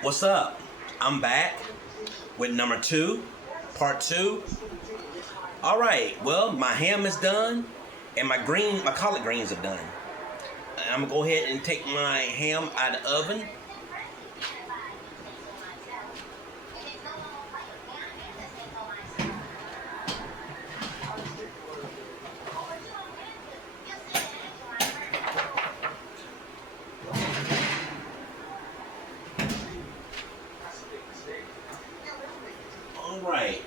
What's up? I'm back with number two, part two. All right. Well, my ham is done, and my collard greens are done. I'm gonna go ahead and take my ham out of the oven. All right.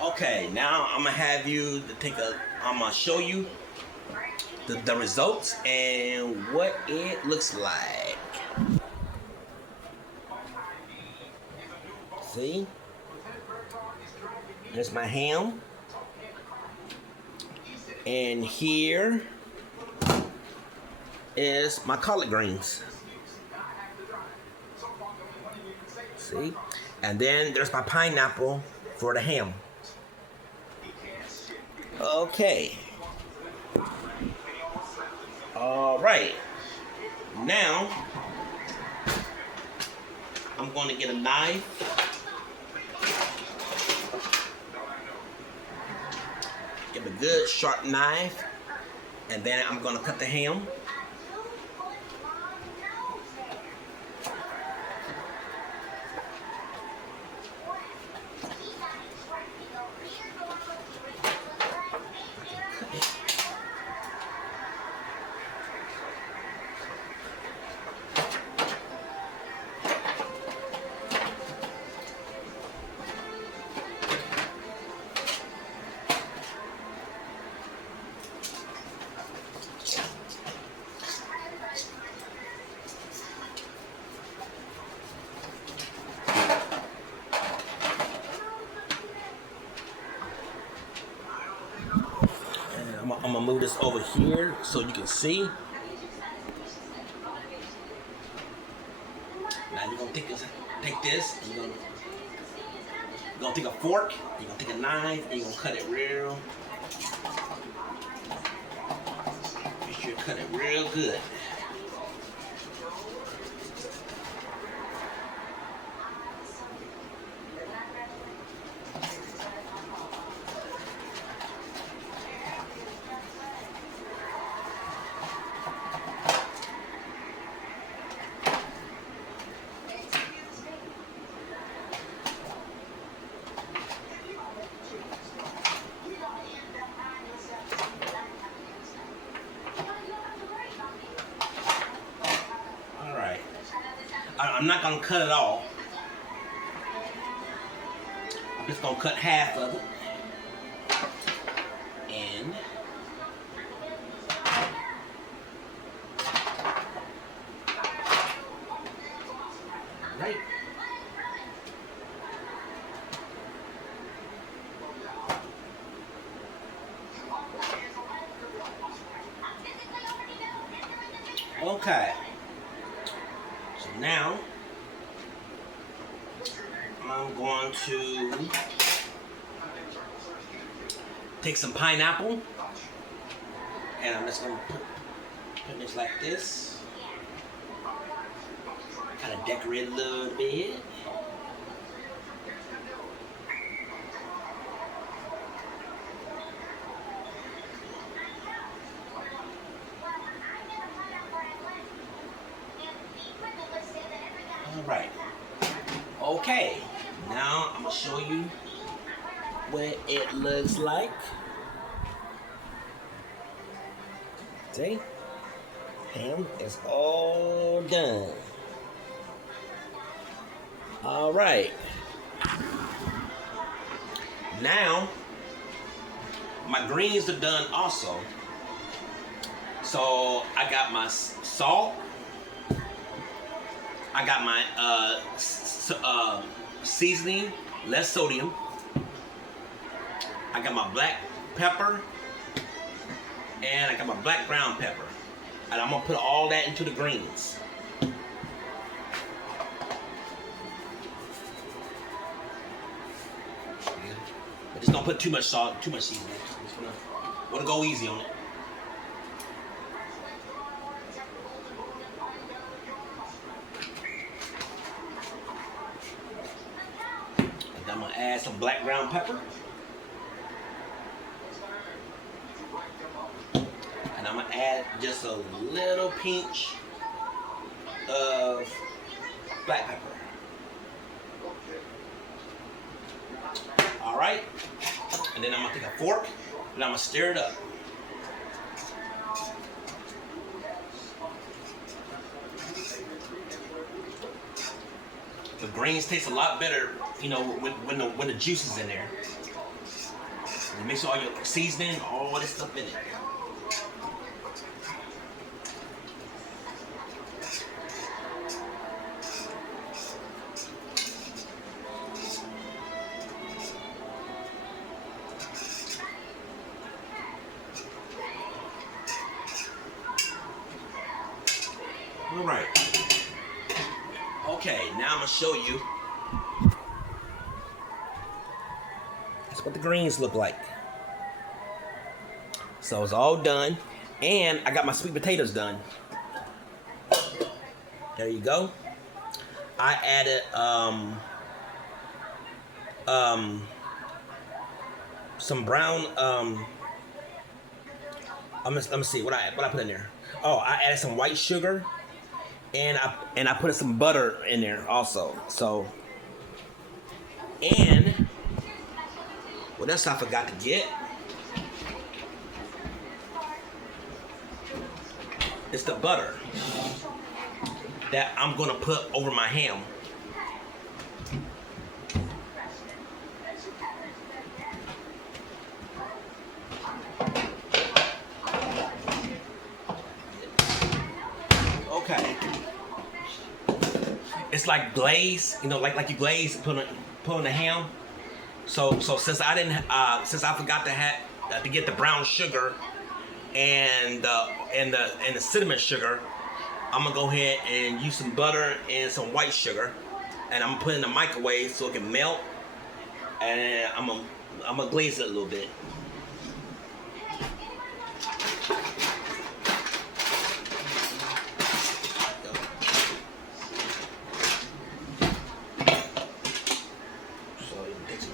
Okay, now I'm gonna have you to I'm gonna show you the results and what it looks like. See? There's my ham. And here is my collard greens. See? And then there's my pineapple for the ham. Okay. All right. Now, I'm going to get a knife. Get a good sharp knife. And then I'm going to cut the ham. I'm gonna move this over here so you can see. Now you're gonna take this, and you're gonna take a fork, you're gonna take a knife, and you're gonna cut it real. Make sure you cut it real good. I'm not gonna cut it all. I'm just gonna cut half of it. And right. Okay. So now I'm going to take some pineapple, and I'm just going to put this like this. Kind of decorate a little bit. All right. Okay. Now I'm gonna show you what it looks like. See? Ham is all done. All right. Now, my greens are done also. So I got my salt. I got my seasoning, less sodium. I got my black pepper, and I got my black ground pepper. And I'm gonna put all that into the greens. But just don't put too much salt, too much seasoning. Want to go easy on it. And I'm gonna add some black ground pepper. And I'm gonna add just a little pinch of black pepper. All right. And then I'm gonna take a fork and I'm gonna stir it up. The greens taste a lot better, you know, when the juice is in there. And mix all your seasoning, all this stuff in it. All right. Okay, now I'm gonna show you. That's what the greens look like. So it's all done, and I got my sweet potatoes done. There you go. I added some brown let me see what I put in there. Oh, I added some white sugar. And I put some butter in there also. So, and what else I forgot to get? It's the butter that I'm gonna put over my ham. Okay. It's like glaze, you know, like you glaze put on the ham. So since I didn't, since I forgot to get the brown sugar and the cinnamon sugar, I'm gonna go ahead and use some butter and some white sugar, and I'm gonna put it in the microwave so it can melt, and I'm gonna glaze it a little bit.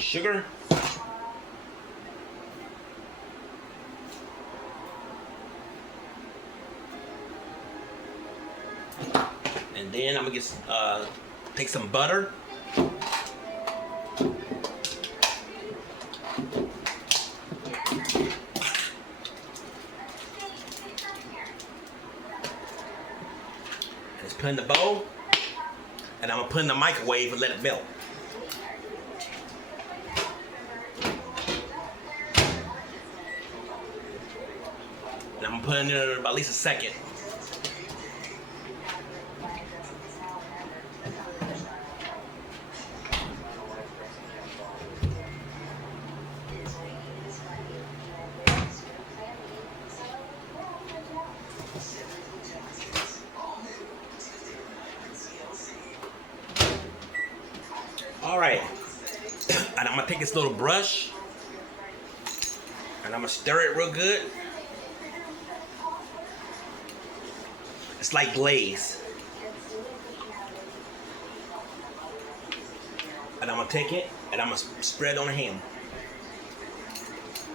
Sugar. And then I'm gonna take some butter. Just put in the bowl, and I'm gonna put in the microwave and let it melt. And I'm gonna put in there about at least a second. All right, and I'm gonna take this little brush and I'm gonna stir it real good. It's like glaze. And I'm gonna take it and I'm gonna spread it on the ham.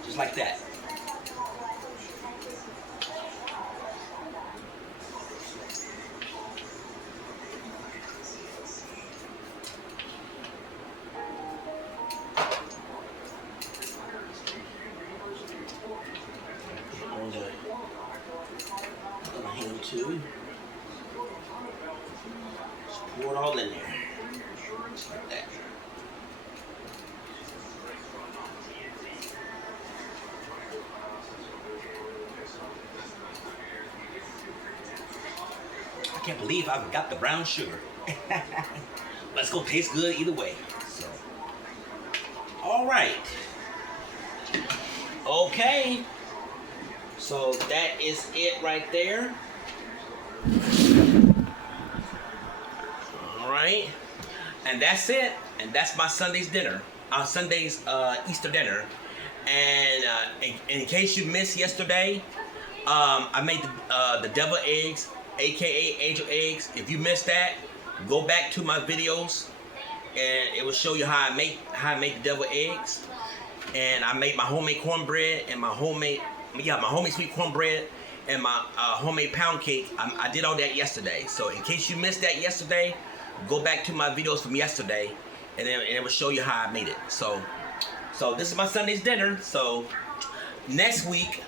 Just like that. On the ham too. Just pour it all in there. Just like that. I can't believe I've got the brown sugar. But it's gonna taste good either way. So, all right. Okay. So that is it right there. All right. And that's it. And that's my Sunday's dinner. Sunday's Easter dinner. And in case you missed yesterday, I made the devil eggs, aka angel eggs. If you missed that, go back to my videos, and it will show you how I make the devil eggs. And I made my homemade cornbread and my homemade sweet cornbread and my homemade pound cake. I did all that yesterday. So in case you missed that yesterday, go back to my videos from yesterday, and it will show you how I made it. So this is my Sunday's dinner. So next week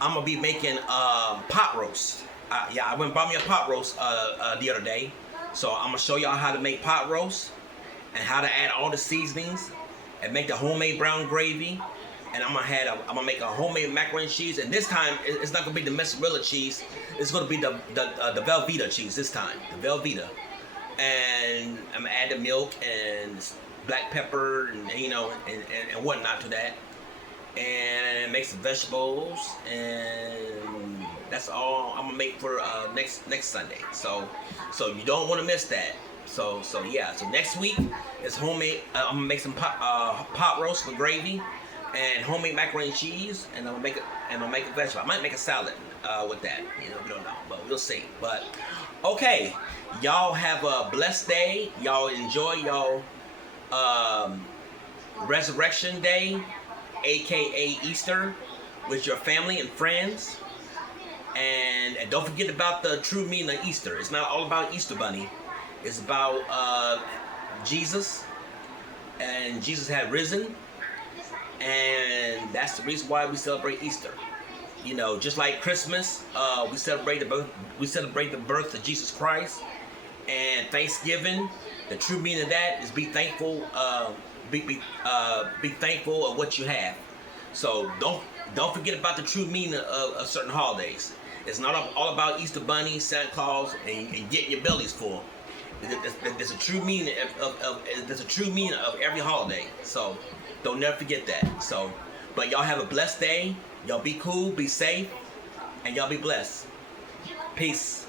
I'm gonna be making pot roast. Yeah, I went and bought me a pot roast the other day. So I'm gonna show y'all how to make pot roast and how to add all the seasonings and make the homemade brown gravy. And I'm gonna make a homemade macaroni and cheese. And this time it's not gonna be the mozzarella cheese. It's gonna be the Velveeta cheese this time, the Velveeta. And I'm gonna add the milk and black pepper and and whatnot to that, and make some vegetables, and that's all I'm gonna make for next Sunday. So you don't want to miss that. So yeah. So next week is homemade. I'm gonna make some pot roast with gravy and homemade macaroni and cheese, and I'm gonna make a vegetable. I might make a salad with that. We don't know, but we'll see. But okay, y'all have a blessed day. Y'all enjoy y'all Resurrection Day, aka Easter, with your family and friends. And don't forget about the true meaning of Easter. It's not all about Easter Bunny. It's about Jesus, and Jesus had risen, and that's the reason why we celebrate Easter. Just like Christmas, we celebrate the birth of Jesus Christ, and Thanksgiving. The true meaning of that is be thankful. Be thankful of what you have. So don't forget about the true meaning of certain holidays. It's not all about Easter Bunny, Santa Claus, and getting your bellies full. There's a true meaning of every holiday. So don't never forget that. So, but y'all have a blessed day. Y'all be cool, be safe, and y'all be blessed. Peace.